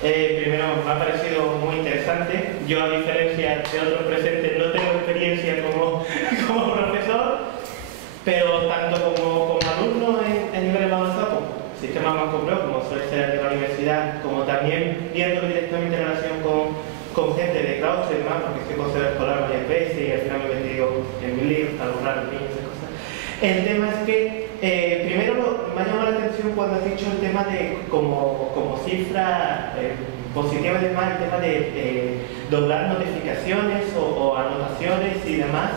Primero, me ha parecido muy interesante. Yo, a diferencia de otros presentes, no tengo experiencia como profesor, pero tanto como alumno en niveles avanzados, sistemas más complejos, como suele ser de la universidad, como también viendo directamente en relación con gente de claustro y demás, porque soy consejero escolar varias veces y al final me he metido en mi libro para lograr los niños y esas cosas. El tema es que, primero, me ha llamado la atención cuando has dicho el tema de como cifra positiva y demás, el tema de doblar notificaciones o anotaciones y demás.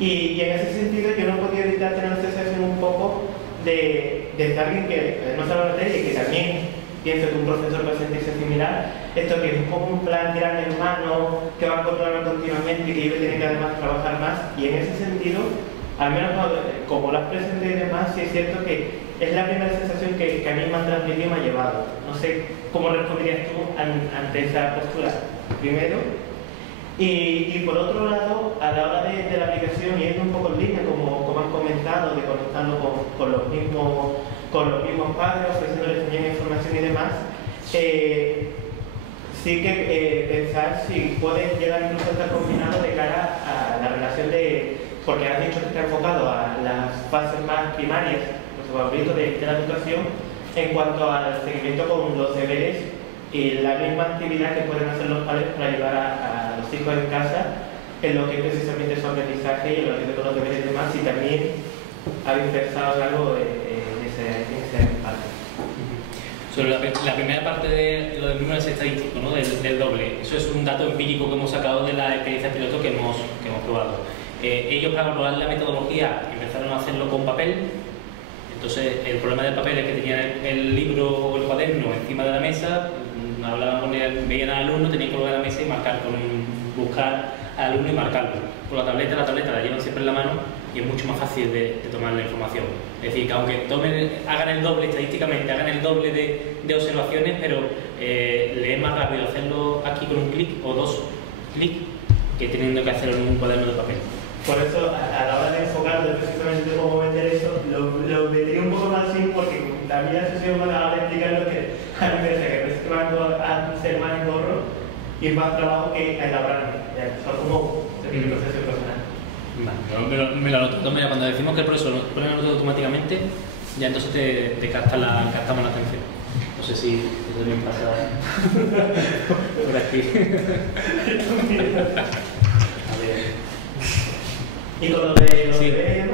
Y en ese sentido yo no podía evitar tener una sensación un poco de alguien que no sabe la materia y que también pienso que un profesor va a sentirse similar, esto que es un poco un plan grande humano que va a controlar continuamente y que ellos tienen que además trabajar más, y en ese sentido, al menos como las presenté y demás, sí es cierto que es la primera sensación que a mí me ha transmitido y me ha llevado. No sé cómo responderías tú ante esa postura, primero. Y por otro lado, a la hora de la aplicación, y yendo un poco en línea, como han comentado, de conectarlo con los mismos padres, ofreciéndoles también información y demás, sí que pensar si puede llegar incluso a estar combinado de cara a la relación porque has dicho que está enfocado a las fases más primarias, los favoritos de la educación, en cuanto al seguimiento con los deberes y la misma actividad que pueden hacer los padres para ayudar a los hijos en casa en lo que es precisamente su aprendizaje y en lo que es con los deberes y demás, y también habéis pensado en algo en esa parte. Sobre la primera parte de lo del número estadístico, ¿no? del doble, eso es un dato empírico que hemos sacado de la experiencia piloto que hemos probado. Ellos, para probar la metodología, empezaron a hacerlo con papel. Entonces, el problema del papel es que tenían el libro o el cuaderno encima de la mesa, veían al alumno, tenían que colocar la mesa y buscar al alumno y marcarlo. Con la tableta la llevan siempre en la mano y es mucho más fácil de tomar la información. Es decir, que aunque hagan el doble estadísticamente, hagan el doble de observaciones, pero le es más rápido hacerlo aquí con un clic o dos clics que teniendo que hacerlo en un cuaderno de papel. Por eso, a la hora de enfocarlo precisamente cómo meter eso, lo metería un poco más así, porque también la sesión van a explicar lo que a mí me parece que es que van a ser más engorro y es más trabajo que elaborar. Son como un proceso personal. Vale, me lo anoto. Cuando decimos que el profesor pone la nota automáticamente, ya entonces te captamos la atención. No sé si eso también pasa por aquí. A ver. ¿Y con lo de los deberes?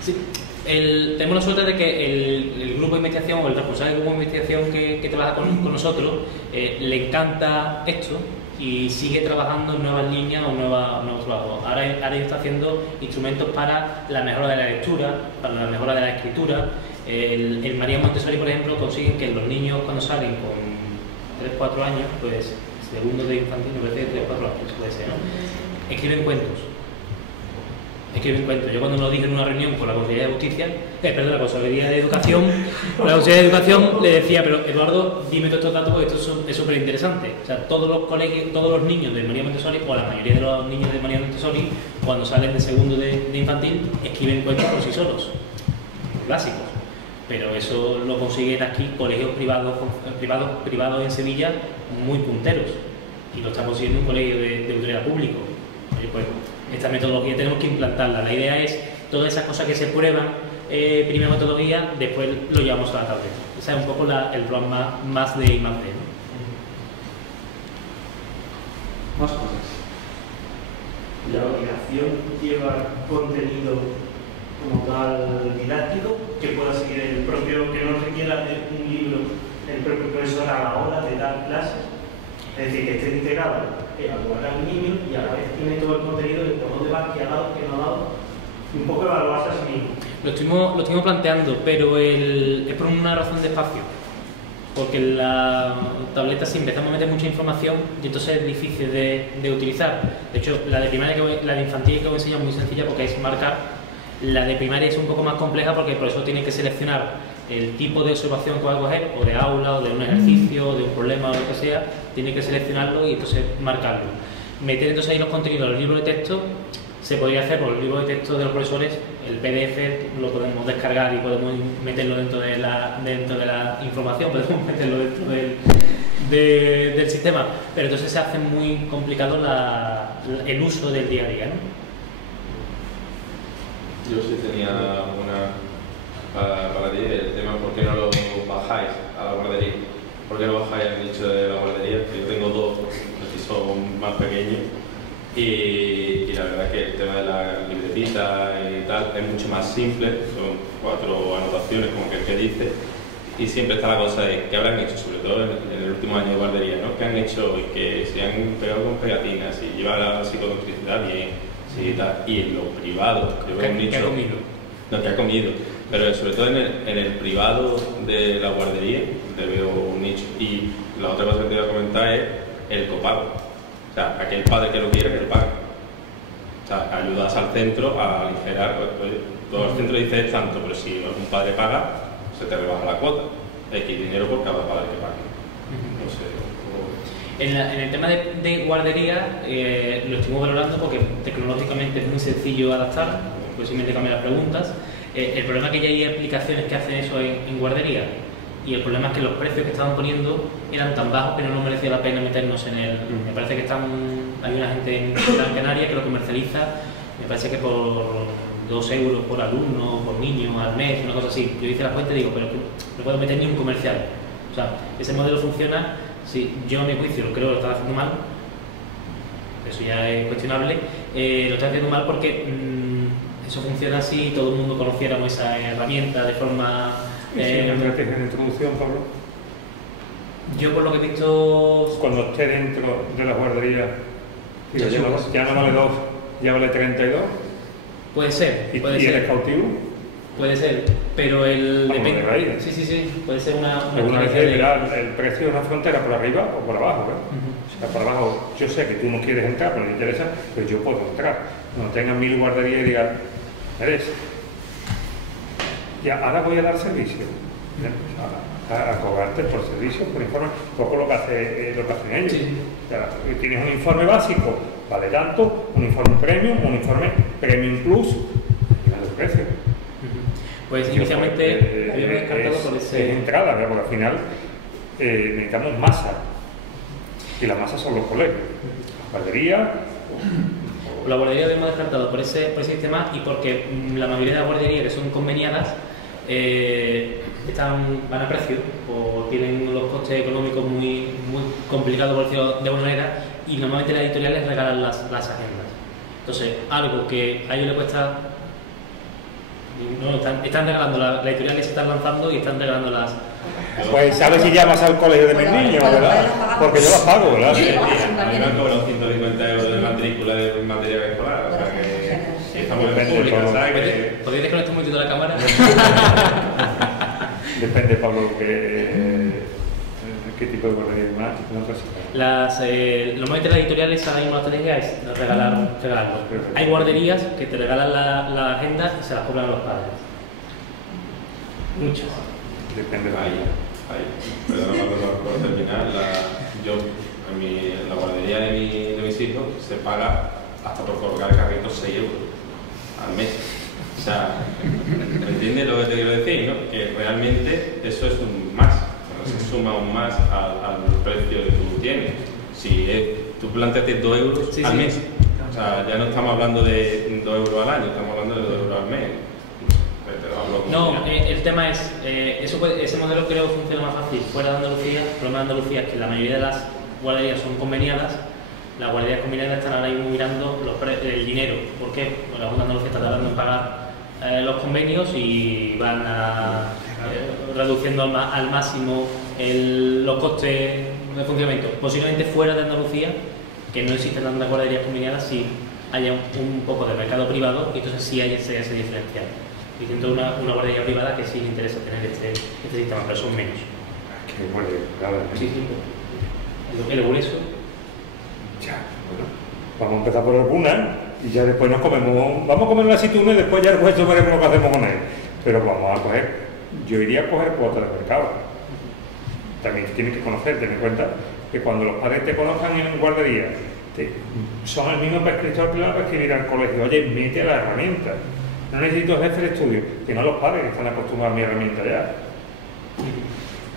Sí. Tenemos la suerte de que el grupo de investigación o el responsable del grupo de investigación que trabaja con nosotros le encanta esto y sigue trabajando en nuevas líneas o nuevos trabajos. Ahora está haciendo instrumentos para la mejora de la lectura, para la mejora de la escritura. El María Montessori, por ejemplo, consiguen que los niños cuando salen con 3-4 años, pues segundo de infantil, me parece que 3-4 años puede ser, ¿no? Escriben cuentos. Yo cuando lo dije en una reunión con la Consejería de Justicia, la Consejería de Educación, le decía, pero Eduardo, dime todos estos datos porque esto es súper interesante. O sea, todos los colegios, todos los niños de María Montessori, o la mayoría de los niños de María Montessori, cuando salen de segundo de infantil, escriben cuentos por sí solos, básicos. Pero eso lo consiguen aquí colegios privados en Sevilla muy punteros, y lo está consiguiendo un colegio de utilidad público. Oye, pues esta metodología tenemos que implantarla. La idea es todas esas cosas que se prueban, primera metodología, después lo llevamos a la tableta. Ese es un poco el programa más de I+D, ¿no? Más cosas. La aplicación lleva contenido como tal didáctico que pueda seguir el propio, que no requiera de un libro el propio profesor a la hora de dar clases. Es decir, que esté integrado evaluar al niño y a la vez tiene todo el contenido de por dónde va, qué ha dado, qué no ha dado, un poco evaluarse a sí mismo. Lo estuvimos planteando, pero es por una razón de espacio, porque en la tableta si empezamos a meter mucha información y entonces es difícil de utilizar. De hecho, la de primaria, la de infantil que os enseño es muy sencilla porque es marcar. La de primaria es un poco más compleja porque el profesor tiene que seleccionar el tipo de observación que va a coger, o de aula, o de un ejercicio, o de un problema, o lo que sea, tiene que seleccionarlo y entonces marcarlo. Meter entonces ahí los contenidos de los libros de texto se podría hacer por los libros de texto de los profesores el PDF lo podemos descargar y podemos meterlo dentro de la información, podemos meterlo dentro del sistema, pero entonces se hace muy complicado el uso del día a día, ¿no? Yo sí tenía una para ti, el tema ¿por qué no lo bajáis a la guardería? ¿Por qué no bajáis el nicho de la guardería? Yo tengo dos, que son más pequeños, y la verdad es que el tema de la libretita y tal es mucho más simple, son 4 anotaciones como que dice, y siempre está la cosa de qué habrán hecho, sobre todo en el último año de guardería, ¿no? ¿Qué han hecho hoy? Que se han pegado con pegatinas y lleva la psicomotricidad bien, sí, y tal. Y en lo privado, creo que es un nicho. ¿Qué ha comido? No, que ha comido. Pero sobre todo en el privado de la guardería le veo un nicho. Y la otra cosa que te voy a comentar es el copago. O sea, aquel padre que lo quiere, que lo pague. O sea, ayudas al centro a aligerar. Pues, todo el centro dice tanto, pero si un padre paga, se te rebaja la cuota. X dinero por cada padre que pague. No sé. En el tema de guardería lo estuvimos valorando porque tecnológicamente es muy sencillo adaptar, pues simplemente cambiar las preguntas. El problema es que ya hay aplicaciones que hacen eso en guardería, y el problema es que los precios que estaban poniendo eran tan bajos que no nos merecía la pena meternos en el... Me parece que hay una gente en Gran Canaria que lo comercializa, me parece que por 2 euros por alumno, por niño, al mes, una cosa así. Yo hice la cuenta y digo, pero no puedo meter ni un comercial. O sea, ese modelo funciona. Sí, yo a mi juicio creo que lo están haciendo mal, eso ya es cuestionable, lo están haciendo mal porque eso funciona así, todo el mundo conociéramos esa herramienta de forma... ¿Y si una estrategia de introducción, Pablo? Yo por lo que he visto... Cuando esté dentro de la guardería, digo, ya no vale 2, ya vale 32. Puede ser, ¿Y puede el ser. cautivo? Puede ser, pero el... Vamos, de raíz. Sí, puede ser una Alguna vez estrategia el precio de una frontera por arriba o por abajo, ¿verdad? O sea, por abajo, yo sé que tú no quieres entrar, pero me interesa, pero yo puedo entrar. Cuando tengas 1000 guarderías y digas, eres, ya, ahora voy a dar servicio. A cobrarte por servicio, por informe, un poco lo que hacen ellos. Sí. Ya, tienes un informe básico, vale tanto, un informe premium, un informe premium plus, y el precio. Pues inicialmente habíamos descartado por ese... Es entrada, ¿verdad? Porque al final necesitamos masa, y la masa son los colegios, la guardería. La guardería habíamos descartado por ese sistema, y porque la mayoría de las guarderías que son conveniadas van a precio o tienen los costes económicos muy complicados, por decirlo de alguna manera, y normalmente las editoriales regalan las agendas. Entonces, algo que a ellos les cuesta... No, están regalando, las editoriales se están lanzando y están regalando las... Pues a ver si llamas al colegio de mis niños, ¿verdad? Porque yo las pago, ¿verdad? Sí, a mí me han cobrado 150 euros de matrícula de material escolar, o sea que estamos en pública, ¿sabes? ¿Podéis desconectar un momentito la cámara? Depende, Pablo, qué tipo de guardería es más. Normalmente las editoriales ahora mismo la estrategia es regalarlo. Hay guarderías que te regalan la agenda y se las cobran a los padres. Muchas. Depende de Ahí. Perdona por terminar, en la guardería de mis hijos se paga hasta por colocar carritos 6 euros al mes. O sea, ¿me entiendes lo que te quiero decir? ¿No? Que realmente eso es un más, se suma un más al precio que tú tienes. Si tú planteaste 2 euros al mes, o sea, ya no estamos hablando de 2 euros al año, estamos hablando de 2 euros al mes. No, el tema es, ese modelo creo que funciona más fácil fuera de Andalucía. El problema de Andalucía es que la mayoría de las guarderías son conveniadas. Las guarderías conveniadas están ahora mismo mirando el dinero. ¿Por qué? Pues la Junta de Andalucía está tardando en pagar los convenios y van reduciendo al máximo los costes de funcionamiento. Posiblemente fuera de Andalucía, que no existen tantas guarderías conveniadas, sí haya un poco de mercado privado, y entonces sí hay ese diferencial. Y dentro de una guardería privada que sí le interesa tener este sistema, pero son menos. Que muere, claro. Sí. El grueso. Ya, bueno. Vamos a empezar por alguna y ya después vamos a comer una aceituna y después ya veremos lo que hacemos con él. Pero vamos a yo iría a coger cuotas de mercado. También tienes que conocer, ten en cuenta que cuando los padres te conozcan en guardería, son el mismo prescriptor que le va a prescribir al colegio. Oye, mete la herramienta. no necesito hacer estudios, que no los padres que están acostumbrados a mi herramienta ya.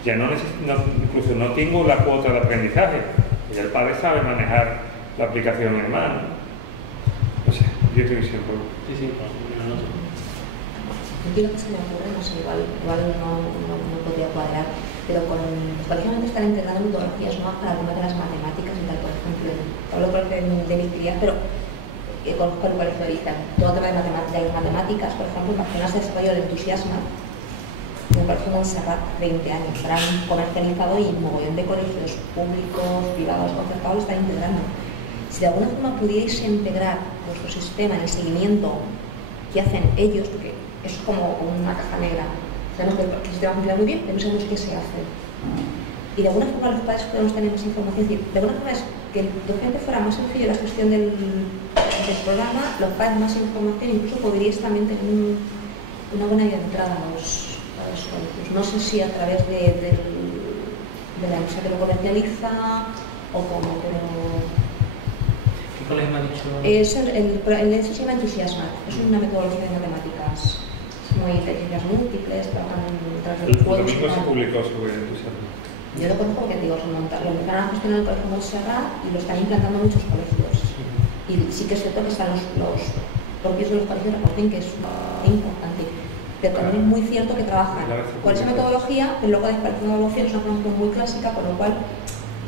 Ya incluso no tengo la cuota de aprendizaje, ya el padre sabe manejar la aplicación en mano. No sé, yo estoy siempre. Sí, no. Yo lo que se me ocurre, no sé, igual no podría cuadrar, pero por ejemplo están integrando metodologías nuevas para algunas de las matemáticas y tal, por ejemplo, hablo de mi cría, pero conozco el colegio de Origen, todo el tema de matemáticas, por ejemplo, imaginaos el desarrollo del entusiasmo de un colegio de Montserrat, 20 años, ahora han comercializado y un mogollón de colegios públicos, privados, concertados lo están integrando. Si de alguna forma pudierais integrar vuestro sistema en el seguimiento que hacen ellos, porque eso es como una caja negra, sabemos que el sistema funciona muy bien, pero no sabemos qué se hace. Y de alguna forma los padres podemos tener más información, es decir, de alguna forma es que el docente fuera más sencillo la gestión del programa, los padres más información, incluso podríais también tener una buena entrada a los colegios. No sé si a través de la empresa que lo comercializa o cómo, pero... ¿Qué colegio me ha dicho? El se llama Entusiasma, es una metodología de matemáticas. Es muy inteligencias múltiples, trabajan tras El domingo se publicó sobre Entusiasma. Yo lo conozco porque digo, lo empezaron a gestionar el colegio Montserrat y lo están implantando en muchos colegios. Y sí que es cierto que están los propios de los colegios reconocen que es importante. Pero también es muy cierto que trabajan con esa metodología, pero luego después de una evaluación es una formación muy clásica, con lo cual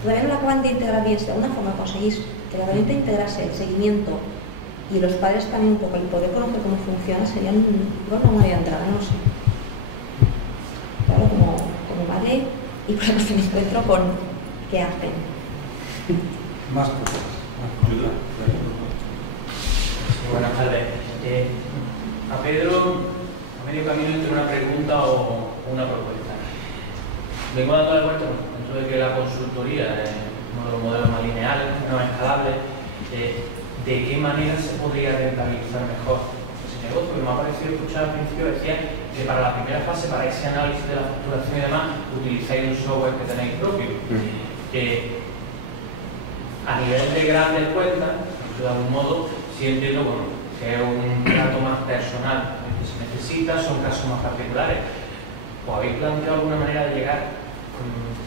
todavía no la acaban de integrar bien. Si de alguna forma conseguís que la herramienta integrase el seguimiento y los padres también un poco el poder conocer cómo funciona, sería una buena entrada, no sé. Claro, como madre y por ejemplo me encuentro con qué hacen. Más cosas. Buenas tardes. A Pedro, a medio camino entre una pregunta o una propuesta. Vengo dando la vuelta dentro de que la consultoría es uno de los modelos más lineales, no escalables. ¿De qué manera se podría rentabilizar mejor ese negocio? Me ha parecido escuchar al principio, decía que para la primera fase, para ese análisis de la facturación y demás, utilizáis un software que tenéis propio. A nivel de grandes cuentas, de algún modo, sí entiendo que es un trato más personal el que se necesita, son casos más particulares. ¿O habéis planteado alguna manera de llegar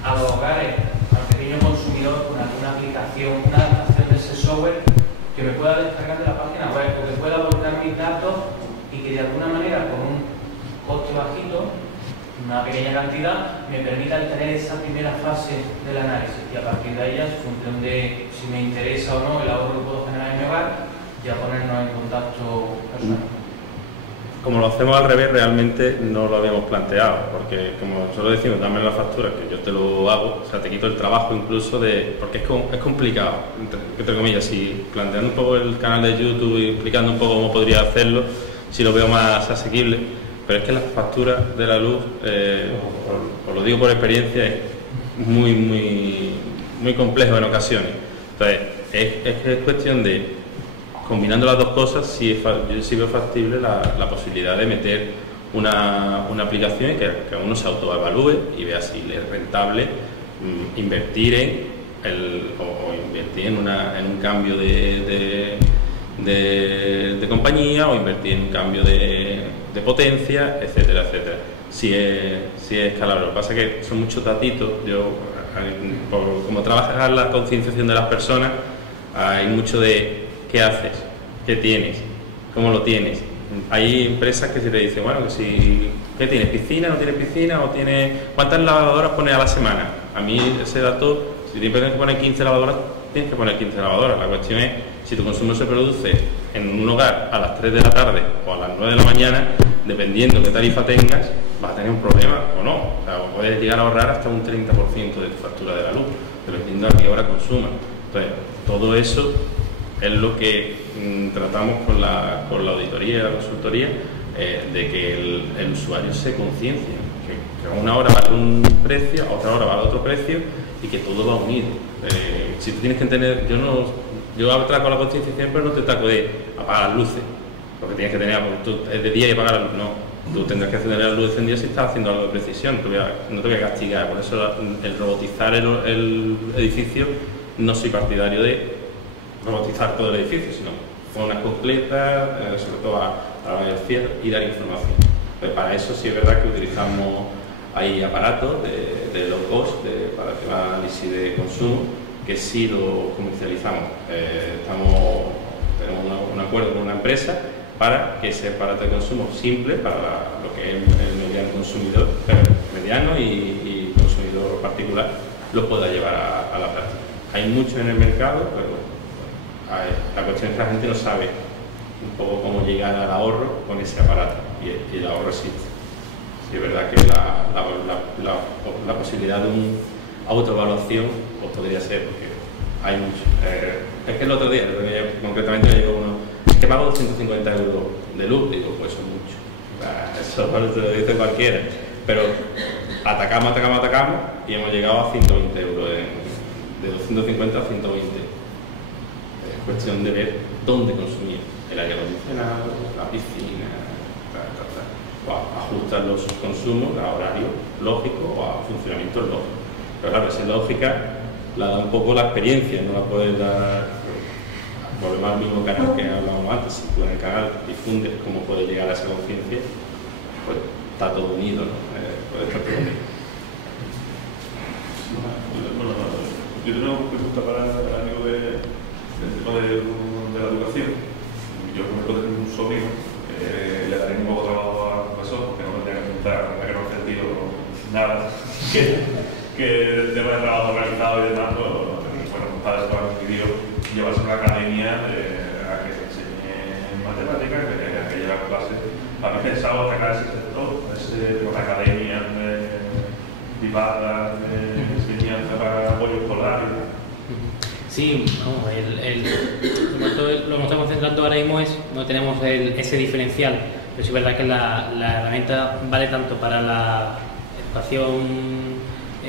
a los hogares, al pequeño consumidor, con alguna aplicación, una adaptación de ese software que me pueda descargar de la página web o que pueda volcar mis datos y que de alguna manera, con un coste bajito, una pequeña cantidad, me permita tener esa primera fase del análisis y a partir de ahí, en función de si me interesa o no el ahorro que puedo generar en mi hogar, ya ponernos en contacto personal? Como lo hacemos al revés, realmente no lo habíamos planteado, porque como solo decimos, dame la factura, que yo te lo hago, o sea, te quito el trabajo incluso porque es complicado, entre comillas, si planteando un poco el canal de YouTube y explicando un poco cómo podría hacerlo, si lo veo más asequible, pero es que la factura de la luz, os lo digo por experiencia, es muy complejo en ocasiones. Entonces, es cuestión de, combinando las dos cosas, yo sí veo factible la posibilidad de meter una aplicación y que uno se autoevalúe y vea si le es rentable invertir invertir en un cambio de compañía o invertir en un cambio de potencia, etcétera, etcétera. Si es escalable. Lo que pasa es que son muchos datitos. Como trabajas la concienciación de las personas, hay mucho de qué haces, qué tienes, cómo lo tienes. Hay empresas que se te dicen, bueno, ¿qué tienes? ¿Piscina? ¿No tienes piscina? ¿O tienes cuántas lavadoras pones a la semana? A mí ese dato, si tienes que poner 15 lavadoras, tienes que poner 15 lavadoras. La cuestión es, si tu consumo se produce en un hogar a las 3 de la tarde o a las 9 de la mañana, dependiendo qué tarifa tengas, vas a tener un problema o no. O sea, puedes llegar a ahorrar hasta un 30% de tu factura de la luz, dependiendo a qué hora consumas. Entonces, todo eso es lo que tratamos con la auditoría y la consultoría, de que el usuario se conciencie, que a una hora vale un precio, a otra hora vale otro precio y que todo va unido. Si tú tienes que entender, yo atraco la concienciación, pero no te atraco de apagar las luces, porque tienes que tener, es de día y apagar la luz, no. Tú tendrás que encender la luz encendida si estás haciendo algo de precisión, no te voy a castigar. Por eso el robotizar el edificio, no soy partidario de robotizar todo el edificio, sino unas concretas, sobre todo a la hora del cierre y dar información. Pues para eso sí es verdad que utilizamos ahí aparatos de low cost para el tema de análisis de consumo, que sí lo comercializamos. Tenemos un acuerdo con una empresa para que ese aparato de consumo simple para lo que es el mediano consumidor, mediano y consumidor particular, lo pueda llevar a la práctica. Hay mucho en el mercado, pero la cuestión es que la gente no sabe un poco cómo llegar al ahorro con ese aparato, y el ahorro existe. Sí, es verdad que la posibilidad de una autoevaluación pues podría ser, porque hay mucho. Es que el otro día concretamente me llegó uno, es que pago 250 euros de luz, digo, pues eso es mucho. Eso te lo dice cualquiera, pero atacamos y hemos llegado a 120 euros, de 250 a 120. Es cuestión de ver dónde consumir el aire acondicionado, la piscina, o ajustar los consumos a horario lógico o a funcionamiento lógico. Pero claro, esa lógica la da un poco la experiencia, no la puedes dar. Volvemos al mismo canal que hablábamos antes. Si tú en el canal difundes cómo puedes llegar a esa conciencia, pues está todo unido, ¿no? Puede estar todo unido. Bueno, yo tengo una pregunta para el amigo del tema de la educación. Yo, por ejemplo, tengo un sobrino que le daré un poco de trabajo al profesor, porque no tendría que preguntar, que no he entendido nada, que el tema de trabajo organizado y demás, bueno, mis padres han decidido llevarse a una academia a que se enseñe matemáticas, a que lleve clases. ¿Habéis pensado atacar ese sector, una academia privada de enseñanza para apoyo escolar? Sí, vamos, lo que nos estamos concentrando ahora mismo es no tenemos ese diferencial, pero sí es verdad que la herramienta vale tanto para la educación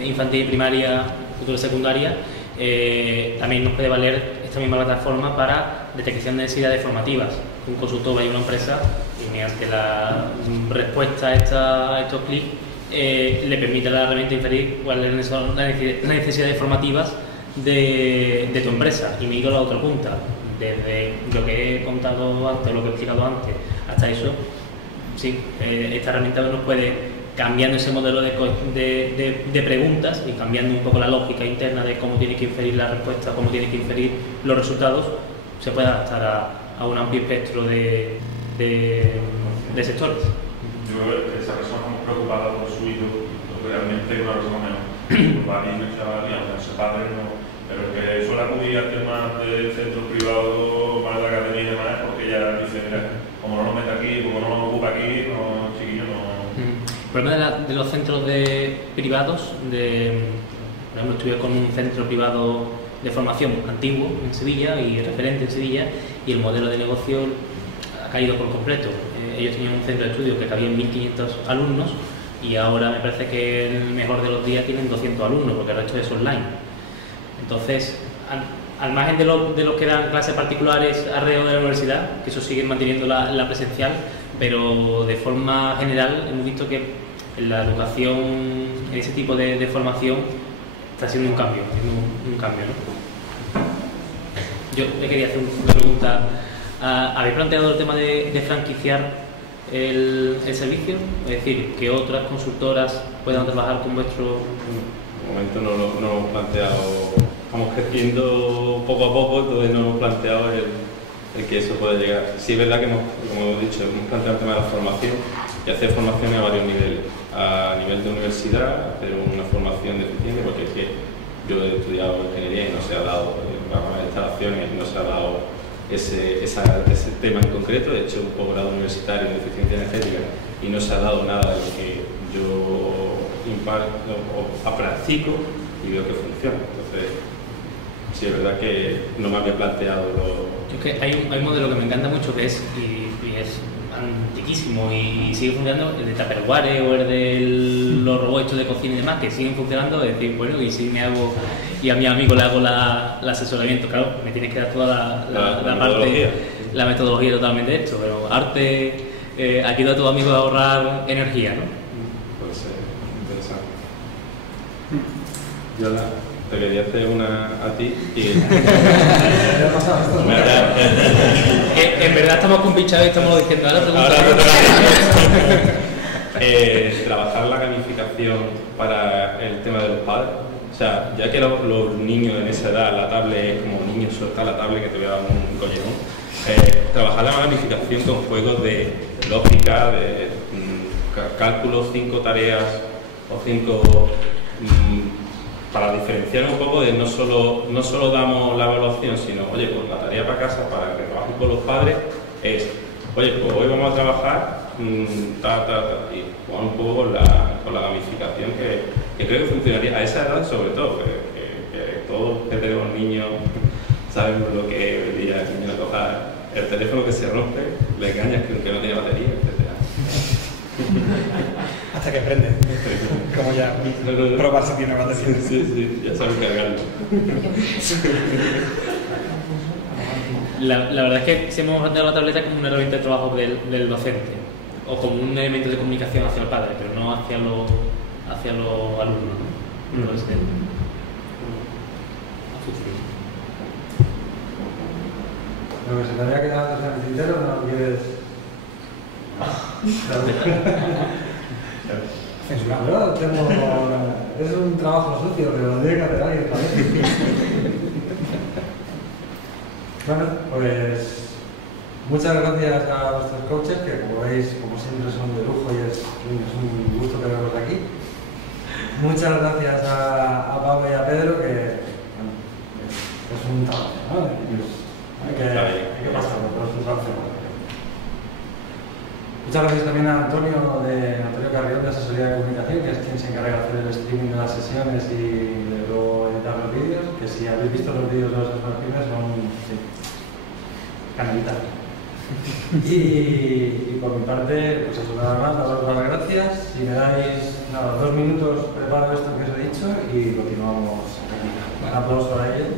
infantil y primaria, futura secundaria, también nos puede valer esta misma plataforma para detección de necesidades formativas. Un consultor va a una empresa y mediante la respuesta a estos clics le permite a la herramienta inferir cuáles son las necesidades formativas de tu empresa. Y me digo la otra punta, desde lo que he contado antes, lo que he explicado antes, hasta eso, sí, esta herramienta nos puede, cambiando ese modelo de preguntas y cambiando un poco la lógica interna de cómo tiene que inferir la respuesta, cómo tiene que inferir los resultados, se puede adaptar a un amplio espectro de sectores. Yo creo que esa persona muy preocupada por su hijo, realmente es una persona menos. Para mí, no se padre, no. Pero que suele acudir al tema del centro privado, más de la academia y demás, porque ella dice, mira, como no nos mete aquí, como no nos ocupa aquí, chiquillos no. El problema de los centros privados, por ejemplo, estuve con un centro privado de formación antiguo en Sevilla y referente en Sevilla, y el modelo de negocio ha caído por completo. Ellos tenían un centro de estudio que cabían 1.500 alumnos y ahora me parece que el mejor de los días tienen 200 alumnos, porque el resto es online. Entonces, al margen de los que dan clases particulares alrededor de la universidad, que eso siguen manteniendo la presencial, pero de forma general hemos visto que en la educación, en ese tipo de formación, está siendo un cambio, ¿no? Yo le quería hacer una pregunta. ¿Habéis planteado el tema de franquiciar el servicio? Es decir, que otras consultoras puedan trabajar con vuestro... De momento no lo hemos planteado. Estamos creciendo poco a poco, entonces no hemos planteado el que eso pueda llegar. Sí es verdad que como he dicho, hemos planteado el tema de la formación y hacer formaciones a varios niveles. A nivel de universidad, hacer una formación deficiente, porque es que yo he estudiado ingeniería y no se ha dado, para las instalaciones no se ha dado ese tema en concreto. He hecho un posgrado universitario en eficiencia energética y no se ha dado nada de lo que yo practico y veo que funciona. Entonces, sí es verdad que no me había planteado Es que hay un modelo que me encanta mucho que es, y es antiquísimo y sigue funcionando, el de Tupperware o el de los robots estos de cocina y demás, que siguen funcionando, de decir, bueno, y si me hago, y a mi amigo le hago el asesoramiento, claro, me tienes que dar toda la parte, la metodología totalmente de esto, pero arte ayuda a tu amigo a ahorrar energía, ¿no? Puede ser interesante. Yo te quería hacer una a ti y... En verdad estamos con pinchados y estamos diciendo, ahora pregunta. Trabajar la gamificación para el tema de los padres. O sea, ya que los niños en esa edad, la tablet es como niños, suelta la tablet que te voy a dar un collejón. Trabajar la gamificación con juegos de lógica, de cálculos, 5 tareas o 5... para diferenciar un poco de no solo damos la evaluación, sino, oye, pues la tarea para casa, para que trabajen con los padres, es, oye, pues hoy vamos a trabajar, y jugar un poco con la gamificación que creo que funcionaría a esa edad, sobre todo, que todos que tenemos niños sabemos lo que es el día el niño toca el teléfono que se rompe, le engañas que no tiene batería, etc. Hasta que prende. Como ya probar si tiene batería. Sí, ya sabes cargarlo. La verdad es que si hemos planteado la tableta como una herramienta de trabajo del docente o como un elemento de comunicación hacia el padre, pero no hacia los alumnos, ¿no? Entonces, Lo que se te había quedado antes en el tintero, no lo quieres... Censurado. Es un trabajo sucio, pero lo tiene que hacer alguien también. Bueno, pues muchas gracias a nuestros coaches, que como veis, como siempre, son de lujo y es un gusto tenerlos aquí. Muchas gracias a Pablo y a Pedro, que bueno, es un trabajo, ¿no? Hay que pasarlo, pero es un trabajo. Muchas gracias también a Antonio Carrión de Asesoría de Comunicación, que es quien se encarga de hacer el streaming de las sesiones y de luego editar los vídeos, que si habéis visto los vídeos de los expertos son canalitas. Y por mi parte, pues eso, nada más, daros las gracias. Si me dais 2 minutos, preparo esto que os he dicho y continuamos aquí. Un aplauso a ellos.